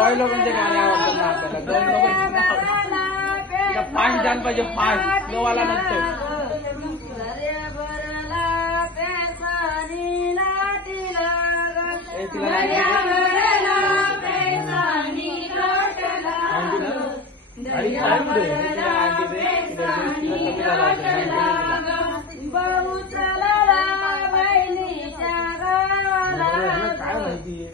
Boy लोकांचे गाणे आवडतात ना आपल्याला. दोन लोकांचे 5 जाण पाहिजे, 5 देवाला नसतो. काय माहिती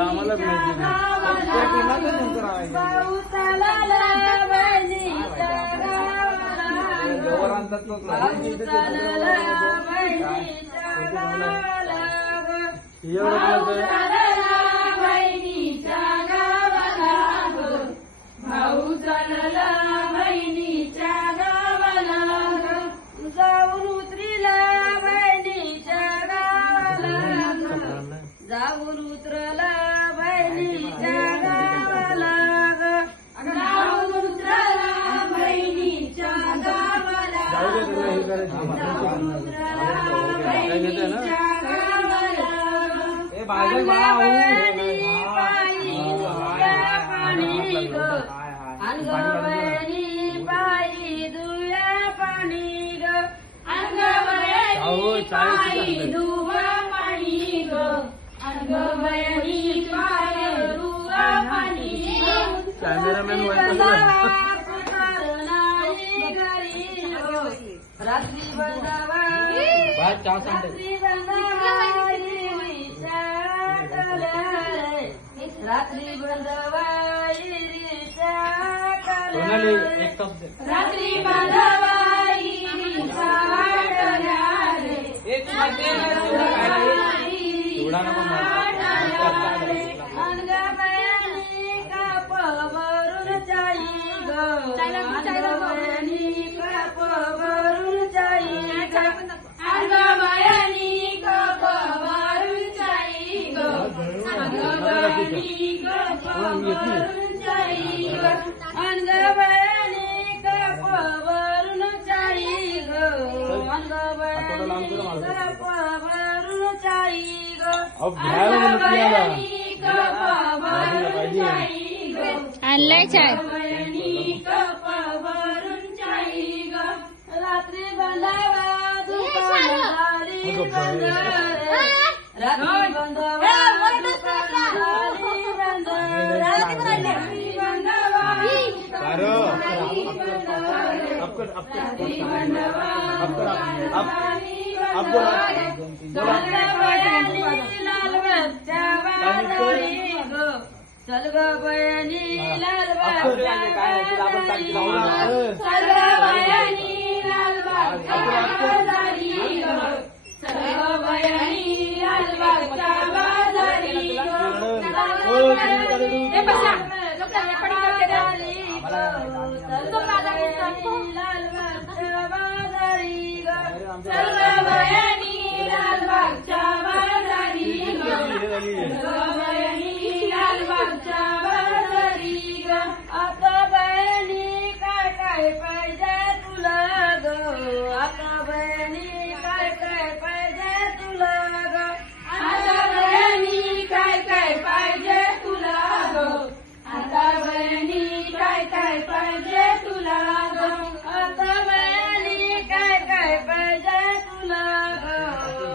आम्हाला भाऊ चालला बहिणीच्या गावाला, जाऊन उतरला बहिणीच्या गावाला, जाऊन उतरला बहिणीच्या गावाला, जाऊन उतरला बहिणीच्या गावाला, जाऊन उतरला बहिणीच्या अंगवयनी बाई दुया पाणी ग, अंगवयनी बाई दुवा पाणी ग, अंगवयनी बाई दुवा पाणी ग, कॅमेरामॅन रात्री बंदावा रात्री रात्री बंदवाई रात्री बंदवाई अंगबयनी काप भरून जाई ग, अंगबयनी काप भरून जाई ग, अंगबयनी काप भरून जाई ग, अंगबयनी काप भरून जाई ग, अंगबयनी काप भरून जाई ग, अंगबयनी काप भरून जाई ग, अंगबयनी काप भरून जाई ग, आणलाय चाय अंगबयनी काप भरून जाई ग, रात्री बंदावा दुकान झाली बंद, रात्री बंदावा दुकान झाली बंद, रात्री बंदावा चल ग बयनी लाल बागच्या बाजारी ग, चल ग बयनी लाल बागच्या बाजारी ग, चल ग बयनी लाल बागच्या बाजारी ग, आता बहिणी काय काय पाहिजे तुला ग, आता बहिणी काय काय पाहिजे तुला ग, आता बहिणी काय काय पाहिजे तुला ग, आता बहिणी काय काय पाहिजे तुला ग, आता बहिणी काय काय पाहिजे तुला ग,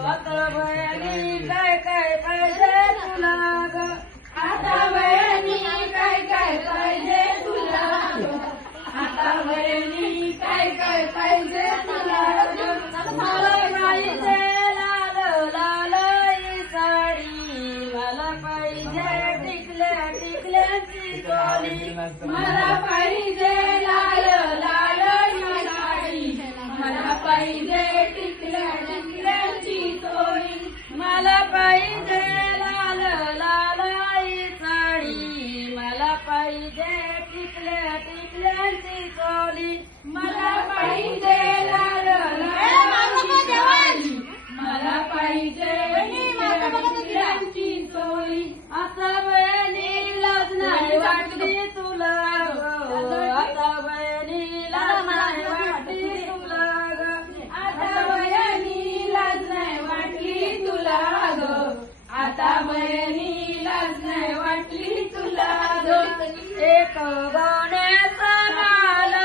आता बहिणी काय काय पाहिजे तुला ग, आता बहिणी काय काय पाहिजे तुला ग, आता बहिणी काय काय पाहिजे तुला ग, मला पाहिजे लाल लाल साडी, मला पाहिजे टिकल्या टिकल्याची चोली, मला पाहिजे लाल लाल साडी, मला पाहिजे टिकल्या टिकल्याची चोली, मला पाहिजे लाल लाल साडी, मला पाहिजे टिकल्या टिकल्याची चोली, मला पाहिजे लाल लाल साडी, मला पाहिजे टिकल्याची चोली, आता बहिणी लाज नाही वाटली तुला ग, आता आता बहिणी लाज नाही वाटली तुला एक गाण्याचा नाला